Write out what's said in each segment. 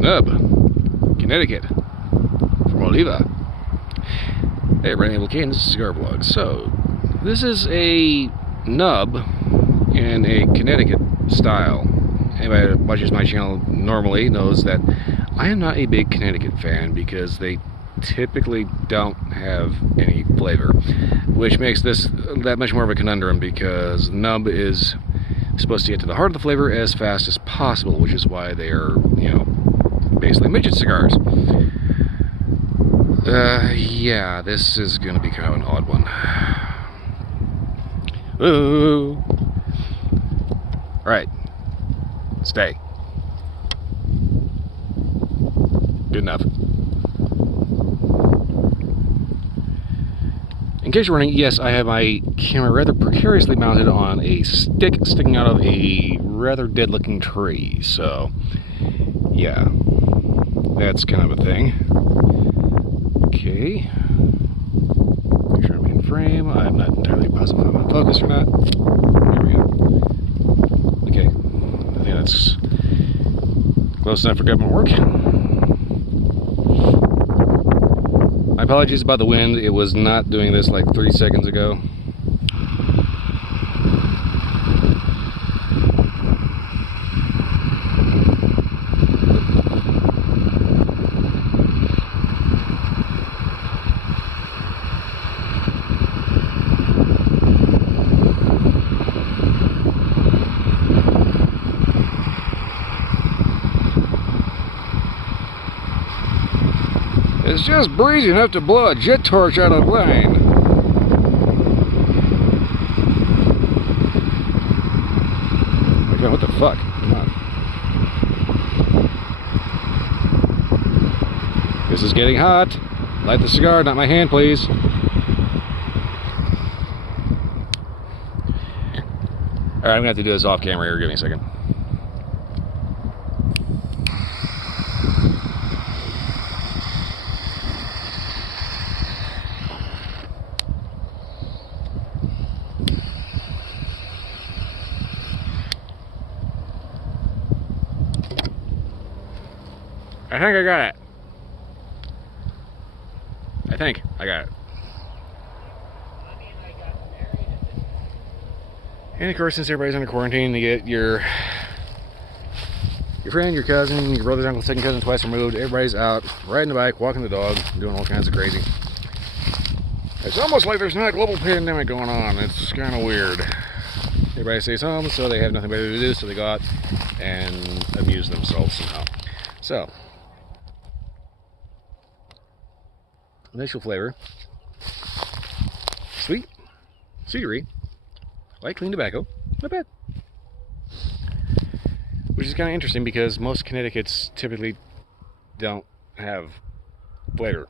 Nub, Connecticut, from Oliva. Hey, everybody, this is Cigar Vlog. So, this is a nub in a Connecticut style. Anybody that watches my channel normally knows that I am not a big Connecticut fan because they typically don't have any flavor, which makes this that much more of a conundrum because nub is supposed to get to the heart of the flavor as fast as possible, which is why they are, basically midget cigars. Yeah, this is going to be kind of an odd one. Ooh. Alright. Stay. Good enough. In case you're wondering, yes, I have my camera rather precariously mounted on a stick sticking out of a rather dead-looking tree, so yeah, that's kind of a thing. Okay, make sure I'm in frame. I'm not entirely positive if I'm in focus or not. There we go. Okay, I think that's close enough for government work. My apologies about the wind. It was not doing this like 3 seconds ago. It's just breezy enough to blow a jet torch out of a plane. Oh my God, what the fuck? Come on. This is getting hot. Light the cigar, not my hand, please. Alright, I'm gonna have to do this off camera here. Give me a second. I think I got it. I think I got it. And of course, since everybody's under quarantine, you get your friend, your cousin, your brother's uncle, second cousin, twice removed. Everybody's out riding the bike, walking the dog, doing all kinds of crazy. It's almost like there's not a global pandemic going on. It's kind of weird. Everybody stays home, so they have nothing better to do, so they go out and amuse themselves somehow. So, initial flavor: sweet, cedary, light clean tobacco, not bad. Which is kind of interesting because most Connecticut's typically don't have flavor.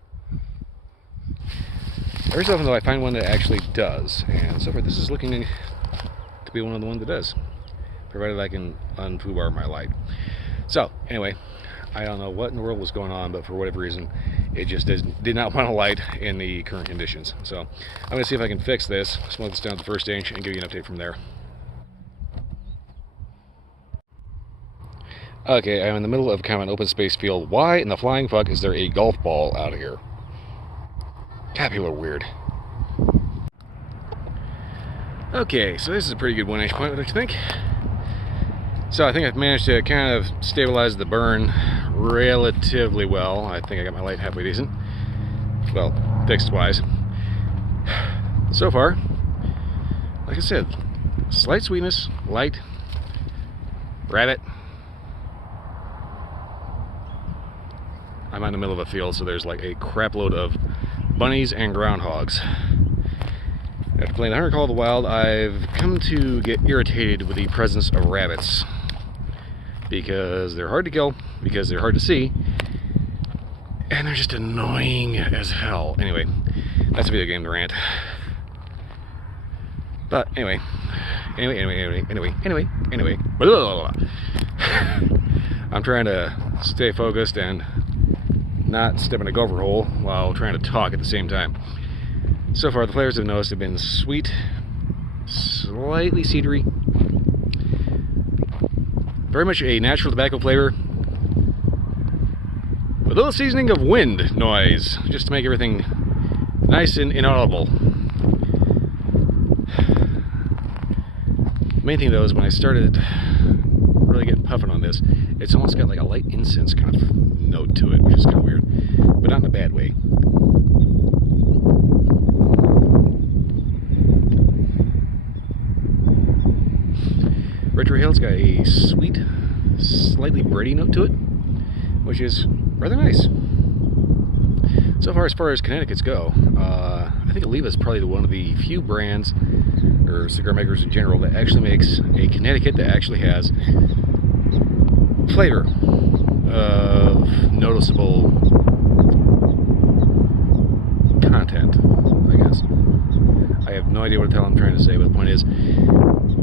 Every so often though I find one that actually does, and so far this is looking to be one of the ones that does, provided I can unfoobar my light. So anyway, I don't know what in the world was going on, but for whatever reason it just did not want to light in the current conditions. So I'm going to see if I can fix this, smoke this down to the first inch, and give you an update from there. Okay, I'm in the middle of kind of an open space field. Why in the flying fuck is there a golf ball out here? God, people are weird. Okay, so this is a pretty good 1 inch point, what do you think? So I think I've managed to kind of stabilize the burn relatively well. I think I got my light halfway decent. Well, fixed wise. So far, like I said, slight sweetness, light, rabbit. I'm in the middle of a field, so there's like a crap load of bunnies and groundhogs. After playing the Hunter Call of the Wild, I've come to get irritated with the presence of rabbits. Because they're hard to kill, because they're hard to see, and they're just annoying as hell. Anyway, that's a video game rant. But anyway, blah, blah, blah. I'm trying to stay focused and not step in a gopher hole while trying to talk at the same time. So far, the flavors I've noticed have been sweet, slightly cedary, very much a natural tobacco flavor, with a little seasoning of wind noise, just to make everything nice and inaudible. The main thing though is when I started really getting puffing on this, it's almost got like a light incense kind of note to it, which is kind of weird, but not in a bad way. Retro Hill's got a sweet, slightly bready note to it, which is rather nice. So far as Connecticut's go, I think Oliva is probably one of the few brands, or cigar makers in general, that actually makes a Connecticut that actually has flavor of noticeable content, I guess. I have no idea what the hell I'm trying to say, but the point is,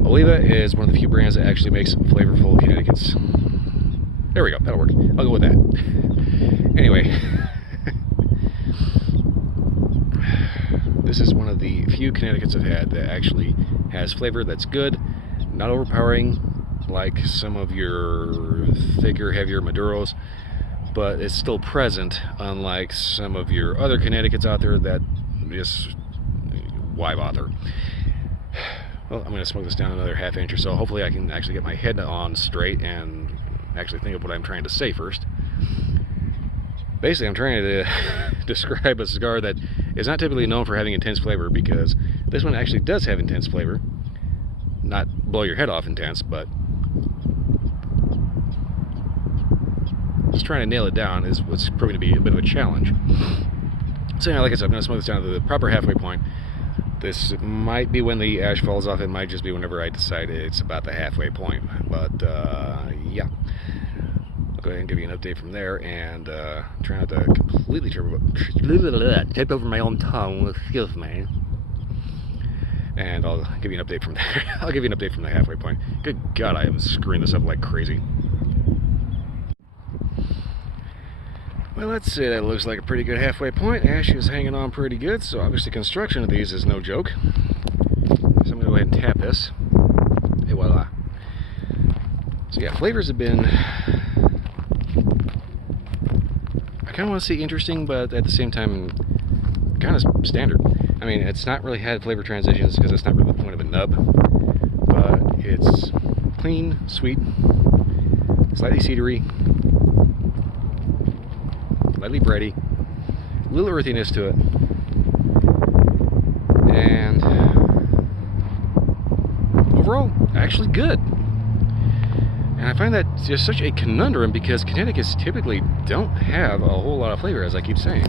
Oliva is one of the few brands that actually makes flavorful Connecticut's. There we go, that'll work. I'll go with that. Anyway, this is one of the few Connecticut's I've had that actually has flavor that's good, not overpowering like some of your thicker, heavier Maduros, but it's still present, unlike some of your other Connecticut's out there that just, why bother? Well, I'm going to smoke this down another half inch or so. Hopefully I can actually get my head on straight and actually think of what I'm trying to say first. Basically, I'm trying to describe a cigar that is not typically known for having intense flavor, because this one actually does have intense flavor. Not blow your head off intense, but just trying to nail it down is what's proving to be a bit of a challenge. So anyway, like I said, I'm going to smoke this down to the proper halfway point. This might be when the ash falls off. It might just be whenever I decide it's about the halfway point. But yeah, I'll go ahead and give you an update from there, and try not to completely trip over my own tongue. Excuse me. And I'll give you an update from there. I'll give you an update from the halfway point. Good God, I am screwing this up like crazy. Well, let's say that looks like a pretty good halfway point. Ash is hanging on pretty good, so obviously construction of these is no joke. So I'm going to go ahead and tap this. Et voila. So yeah, flavors have been, I kind of want to say interesting, but at the same time, kind of standard. I mean, it's not really had flavor transitions because it's not really the point of a nub, but it's clean, sweet, slightly cedary, lightly bready, a little earthiness to it, and overall, actually good. And I find that just such a conundrum, because Connecticut's typically don't have a whole lot of flavor, as I keep saying.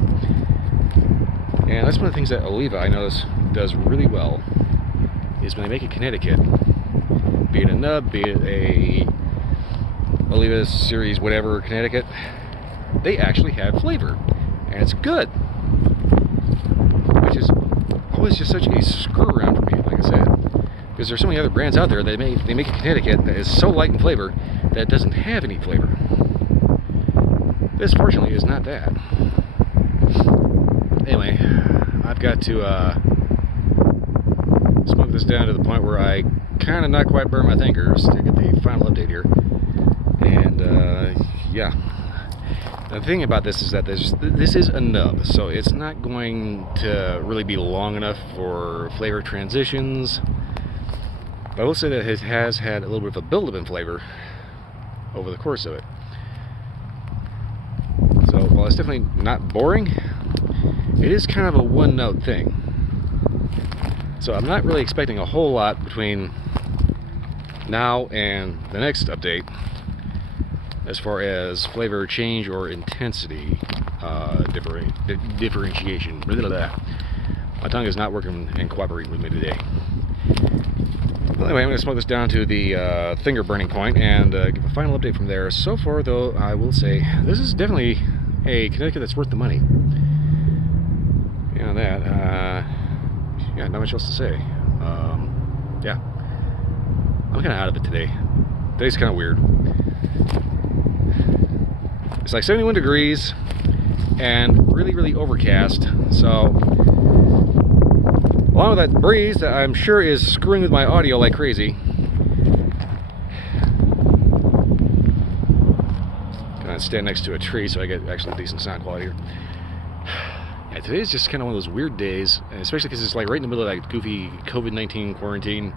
And that's one of the things that Oliva, I notice, does really well, is when they make a Connecticut, be it a nub, be it a Oliva series, whatever Connecticut, they actually have flavor, and it's good, which is always just such a screw around for me, like I said, because there's so many other brands out there that they make a Connecticut that is so light in flavor that it doesn't have any flavor. This, fortunately, is not that. Anyway, I've got to smoke this down to the point where I kind of not quite burn my fingers to get the final update here, and yeah. The thing about this is that this is a nub, so it's not going to really be long enough for flavor transitions. But I will say that it has had a little bit of a buildup in flavor over the course of it. So while it's definitely not boring, it is kind of a one-note thing. So I'm not really expecting a whole lot between now and the next update, as far as flavor change or intensity differentiation. Blah, blah, blah. My tongue is not working and cooperating with me today. Well, anyway, I'm going to smoke this down to the finger burning point and give a final update from there. So far, though, I will say this is definitely a Connecticut that's worth the money. Yeah, that. Yeah, not much else to say. Yeah, I'm kind of out of it today. Today's kind of weird. It's like 71 degrees and really, really overcast. So, along with that breeze that I'm sure is screwing with my audio like crazy. Kind to stand next to a tree so I get actually decent sound quality here. Yeah, today's just kind of one of those weird days, especially because it's like right in the middle of that goofy COVID-19 quarantine,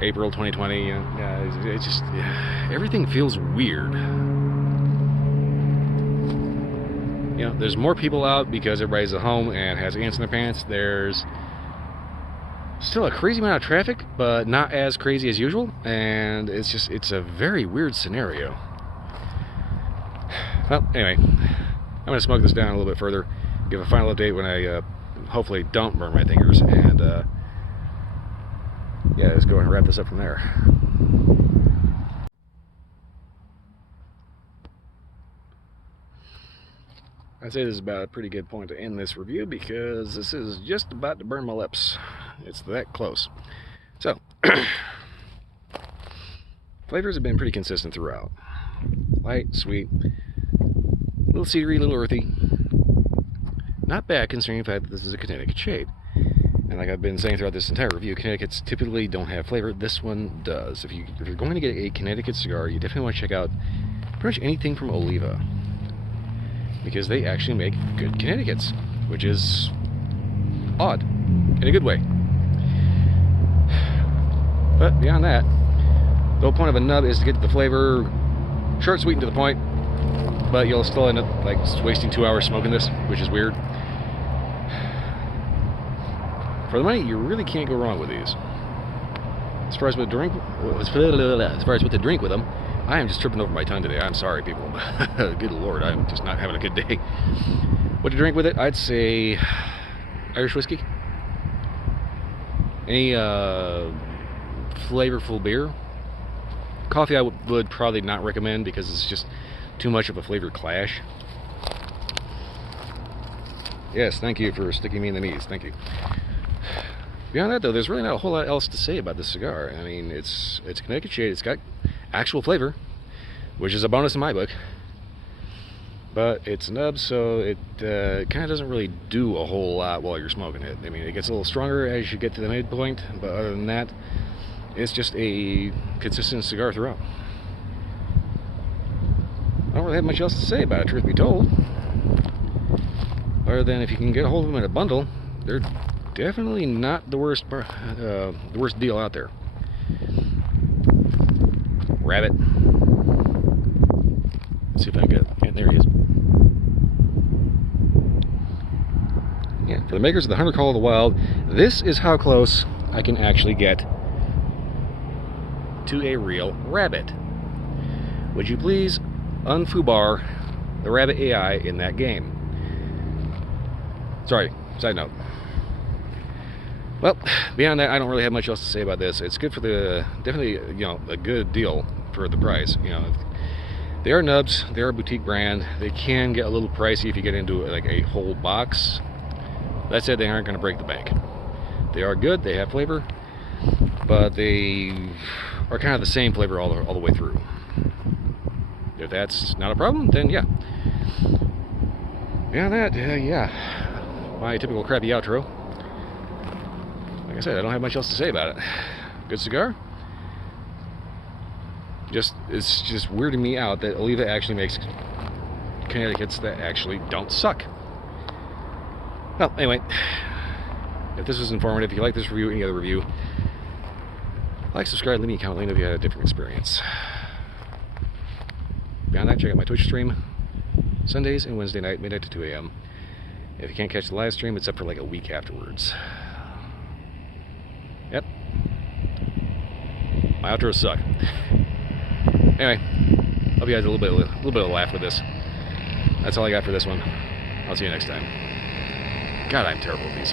April 2020. Yeah, it's just everything feels weird. You know, there's more people out because everybody's at home and has ants in their pants. There's still a crazy amount of traffic, but not as crazy as usual, and it's a very weird scenario. Well, anyway, I'm going to smoke this down a little bit further, give a final update when I hopefully don't burn my fingers, and yeah, let's go ahead and wrap this up from there. I'd say this is about a pretty good point to end this review because this is just about to burn my lips. It's that close. So, flavors have been pretty consistent throughout. Light, sweet, a little cedary, a little earthy. Not bad considering the fact that this is a Connecticut shade. And like I've been saying throughout this entire review, Connecticut's typically don't have flavor. This one does. If you're going to get a Connecticut cigar, you definitely want to check out pretty much anything from Oliva, because they actually make good Connecticut's, which is odd, in a good way. But beyond that, the whole point of a nub is to get the flavor short, sweet, and to the point, but you'll still end up like wasting 2 hours smoking this, which is weird. For the money, you really can't go wrong with these. As far as with the drink with them, I am just tripping over my tongue today. I'm sorry, people. Good Lord, I'm just not having a good day. What to drink with it? I'd say Irish whiskey. Any flavorful beer. Coffee I would probably not recommend because it's just too much of a flavor clash. Yes, thank you for sticking me in the knees. Thank you. Beyond that, though, there's really not a whole lot else to say about this cigar. I mean, it's a Connecticut shade. It's got actual flavor, which is a bonus in my book. But it's nub, so it kind of doesn't really do a whole lot while you're smoking it. I mean, it gets a little stronger as you get to the midpoint, but other than that, it's just a consistent cigar throughout. I don't really have much else to say about it, truth be told. Other than if you can get a hold of them in a bundle, they're definitely not the worst deal out there. Rabbit. Let's see if I can get. Yeah, there he is. Yeah, for the makers of the Hunter Call of the Wild, this is how close I can actually get to a real rabbit. Would you please unfoobar the rabbit AI in that game? Sorry, side note. Well, beyond that, I don't really have much else to say about this. It's good for the, definitely, you know, a good deal for the price. You know, they are nubs, they're a boutique brand. They can get a little pricey if you get into like a whole box. That said, they aren't going to break the bank. They are good, they have flavor, but they are kind of the same flavor all the way through. If that's not a problem, then yeah. Beyond that, yeah, my typical crappy outro. Like I said, I don't have much else to say about it. Good cigar. It's just weirding me out that Oliva actually makes Connecticut's that actually don't suck. Well, anyway, if this was informative, if you like this review, any other review, like, subscribe, leave me a comment, let me know if you had a different experience. Beyond that, check out my Twitch stream, Sundays and Wednesday night, midnight to 2 a.m. If you can't catch the live stream, it's up for like a week afterwards. Yep. My outros suck. Anyway, hope you guys had a little bit of a laugh with this. That's all I got for this one. I'll see you next time. God, I'm terrible at these.